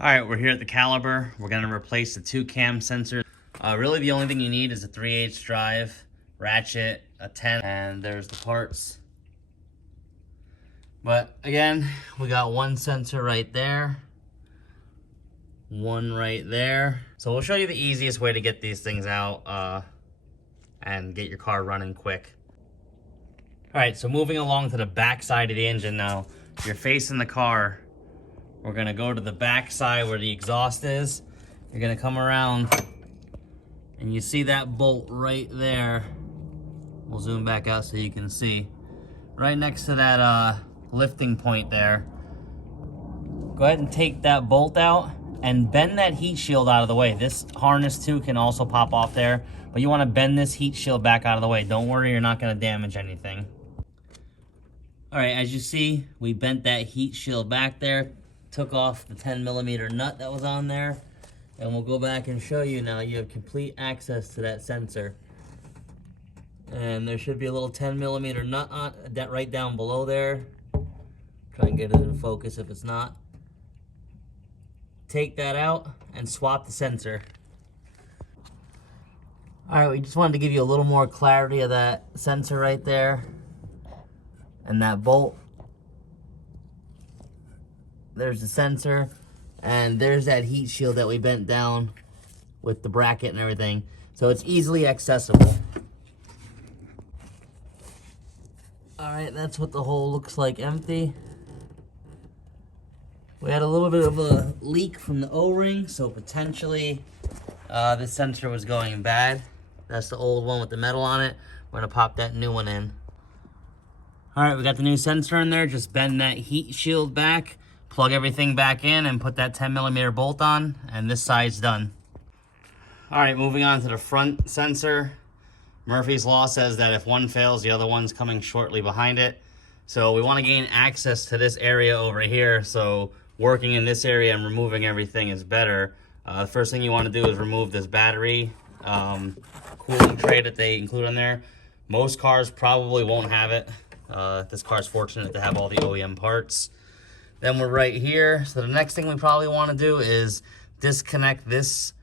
All right, we're here at the caliber. We're gonna replace the 2 cam sensors. Really the only thing you need is a 3/8 drive, ratchet, a 10, and there's the parts. But again, we got 1 sensor right there, 1 right there. So we'll show you the easiest way to get these things out and get your car running quick. All right, so moving along to the back side of the engine now. You're facing the car. We're gonna go to the back side where the exhaust is. You're gonna come around and you see that bolt right there. We'll zoom back out so you can see. Right next to that lifting point there. Go ahead and take that bolt out and bend that heat shield out of the way. This harness too can also pop off there, but you wanna bend this heat shield back out of the way. Don't worry, you're not gonna damage anything. All right, as you see, we bent that heat shield back there. Took off the 10mm nut that was on there, and we'll go back and show you now. You have complete access to that sensor, and there should be a little 10mm nut on that right down below there. Try and get it in focus if it's not. Take that out and swap the sensor. All right, we just wanted to give you a little more clarity of that sensor right there and that bolt. There's the sensor, and there's that heat shield that we bent down with the bracket and everything. So it's easily accessible. All right, that's what the hole looks like empty. We had a little bit of a leak from the O-ring, so potentially this sensor was going bad. That's the old one with the metal on it. We're gonna pop that new one in. All right, we got the new sensor in there. Just bend that heat shield back. Plug everything back in and put that 10mm bolt on, and this side's done. All right, moving on to the front sensor. Murphy's Law says that if one fails, the other one's coming shortly behind it. So we want to gain access to this area over here, so working in this area and removing everything is better. The first thing you want to do is remove this battery cooling tray that they include on there. Most cars probably won't have it. This car's fortunate to have all the OEM parts. Then we're right here. So the next thing we probably want to do is disconnect this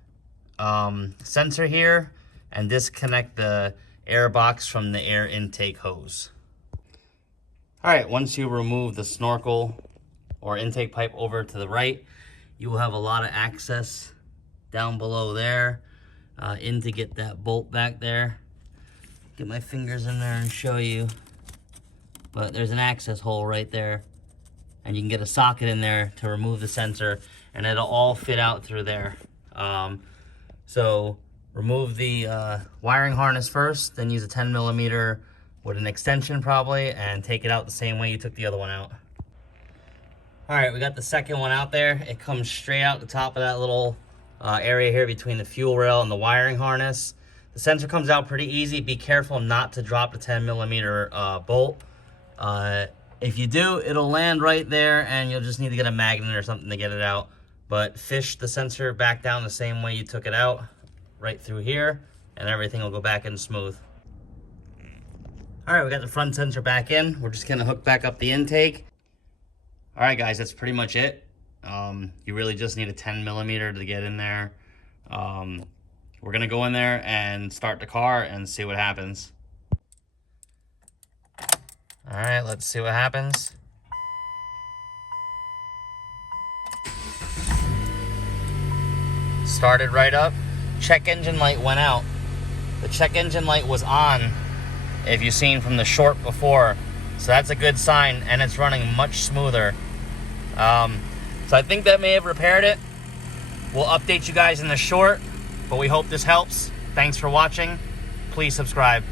sensor here and disconnect the air box from the air intake hose. All right, once you remove the snorkel or intake pipe over to the right, you will have a lot of access down below there in to get that bolt back there. Get my fingers in there and show you. But there's an access hole right there. And you can get a socket in there to remove the sensor, and it'll all fit out through there. So remove the wiring harness first, then use a 10mm with an extension probably, and take it out the same way you took the other one out. All right, we got the second one out there. It comes straight out the top of that little area here between the fuel rail and the wiring harness. The sensor comes out pretty easy. Be careful not to drop the 10mm bolt. If you do, it'll land right there, and you'll just need to get a magnet or something to get it out. But fish the sensor back down the same way you took it out, right through here, and everything will go back in smooth. All right, we got the front sensor back in. We're just gonna hook back up the intake. All right, guys, that's pretty much it. You really just need a 10mm to get in there. We're gonna go in there and start the car and see what happens. All right, let's see what happens. Started right up. Check engine light went out. The check engine light was on, if you've seen from the short before. So that's a good sign, and it's running much smoother. So I think that may have repaired it. We'll update you guys in the short, but we hope this helps. Thanks for watching. Please subscribe.